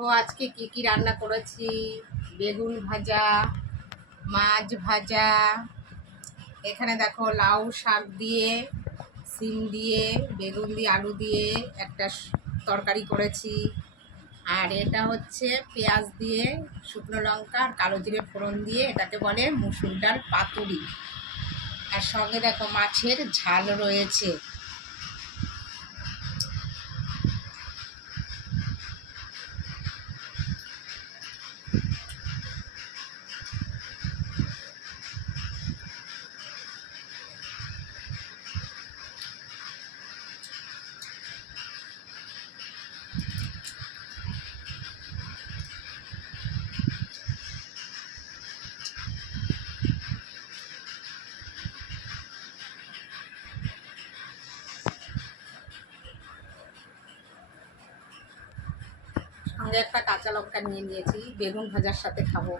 দেখো আজকে কি কি রান্না করেছি। বেগুন ভাজা, মাছ ভাজা, এখানে দেখো লাউ শাক দিয়ে, সিম দিয়ে, বেগুন দিয়ে, আলু দিয়ে একটা তরকারি করেছি। আর এটা হচ্ছে পেঁয়াজ দিয়ে, শুকনো লঙ্কা আর কালো জিরে ফোড়ন দিয়ে, এটাকে বলে মুসুর ডাল পাতুরি। আর সঙ্গে দেখো মাছের ঝাল রয়েছে। সঙ্গে একটা কাঁচা লঙ্কা নিয়ে নিয়েছি, বেগুন ভাজার সাথে খাবো।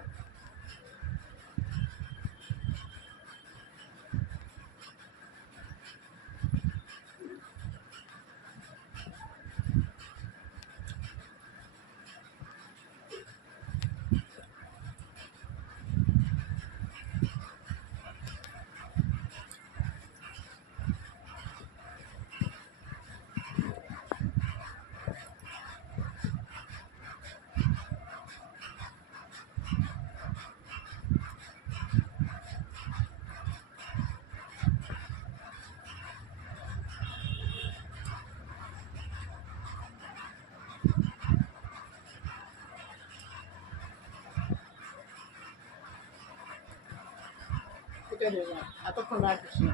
এতক্ষণ রাখছি।